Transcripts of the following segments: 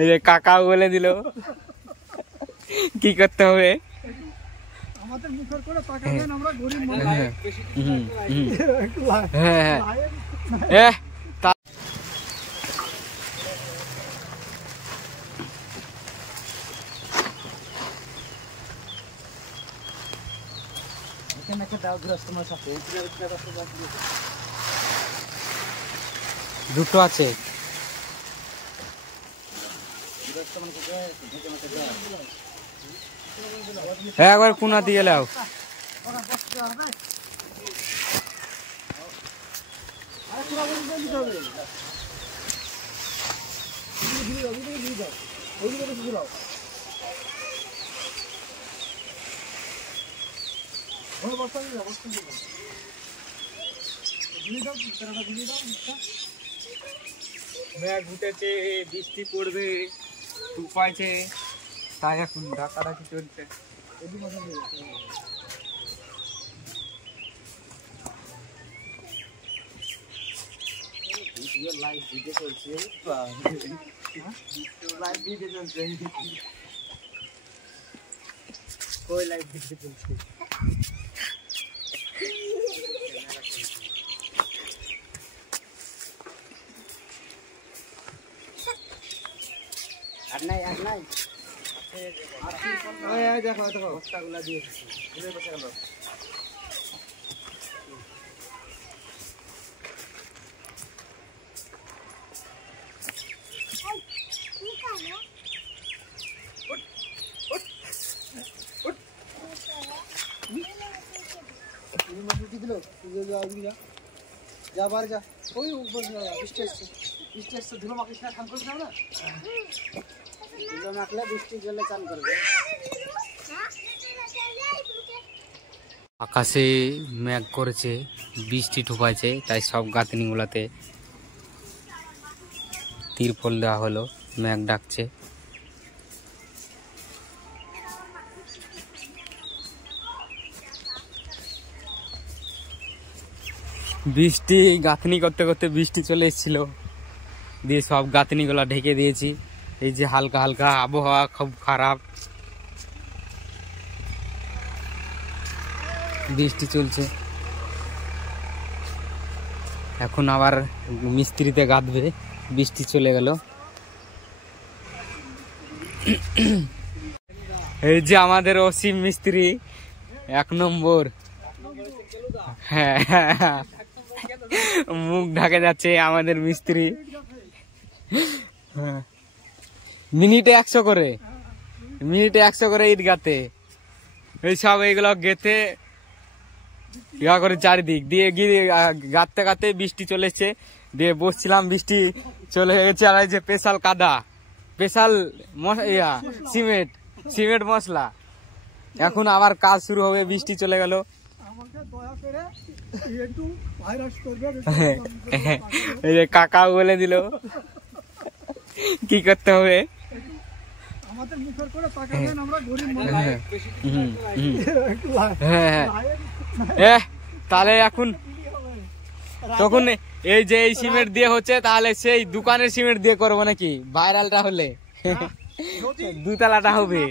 এই যে কাকা বলে দিল কি করতে হবে। আমাদের মুখের করে তাকাবেন, আমরা গরিব মানুষ। হ্যাঁ দুটো আছে, একবার কোনা দিয়ে লাও। মেঘ উঠেছে, বৃষ্টি পড়বে উপায়ছে, তাই এখন ডাকাডাকি চলছে। লাইভ ভিডিও চলছে, লাইভ ভিডিও চলছে, কই লাইভ ভিডিও চলছে। আর নাই দেখো বস্তাগুলা দিয়ে বসে গেল। যা বার যা, ওই উপর বৃষ্টি আসছে, ধুলো মাখিস না, স্নান করিস না, ধুলো মাখলে বৃষ্টি জলে চান করবে। আকাশে মেঘ করেছে, বৃষ্টি ঠুকাইছে, তাই সব গাঁথনিগুলাতে তিরপল দেওয়া হলো, মেঘ ডাকছে। বৃষ্টি গাঁথনি করতে করতে বৃষ্টি চলে এসেছিল, দিয়ে সব গাঁথনিগুলা ঢেকে দিয়েছি। এই যে হালকা হালকা আবহাওয়া খুব খারাপ, বৃষ্টি চলছে। এখন আবার মিস্ত্রিতে গাঁথবে, বৃষ্টি চলে গেল। এই যে আমাদের অসীম মিস্ত্রি 1 নম্বর। হ্যাঁ, মুখ ঢাকে যাচ্ছে আমাদের মিস্ত্রি। মিনিটে 100 করে ইট গাতে, এই সব এইগুলো গেতে ইয়া করে চারিদিক দিয়ে গিয়ে গাঁততে গাঁতে বৃষ্টি চলে এসছে, দিয়ে বসছিলাম, বৃষ্টি চলে গেছে। আর এই যে স্পেশাল কাদা, স্পেশাল সিমেন্ট মশলা, এখন আবার কাজ শুরু হবে, বৃষ্টি চলে গেল। এই যে কাকা বলে দিল কি করতে হবে। আমাদের মুখের করে তাকাবেন, আমরা গরিব মানুষ। হ্যাঁ, তাহলে এখন তখন এই যে এই সিমেন্ট দিয়ে হচ্ছে, তাহলে সেই দোকানের সিমেন্ট দিয়ে করবো নাকি? ভাইরালটা হলে দুতলাটা হবে।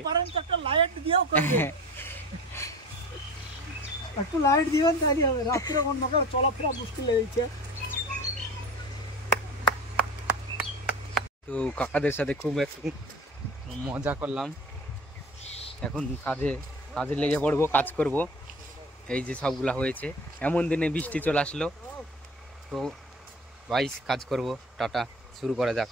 একটু লাইট দিবেন তাহলে হবে, রাত্রে অন্ধকার চলাফেরা মুশকিল হয়ে যাচ্ছে। তো কাকাদের সাথে খুব একটু মজা করলাম, এখন কাজে লেগে পড়বো, কাজ করব। এই যে সবগুলা হয়েছে, এমন দিনে বৃষ্টি চলে আসলো, তো ভাই কাজ করব। টাটা, শুরু করা যাক।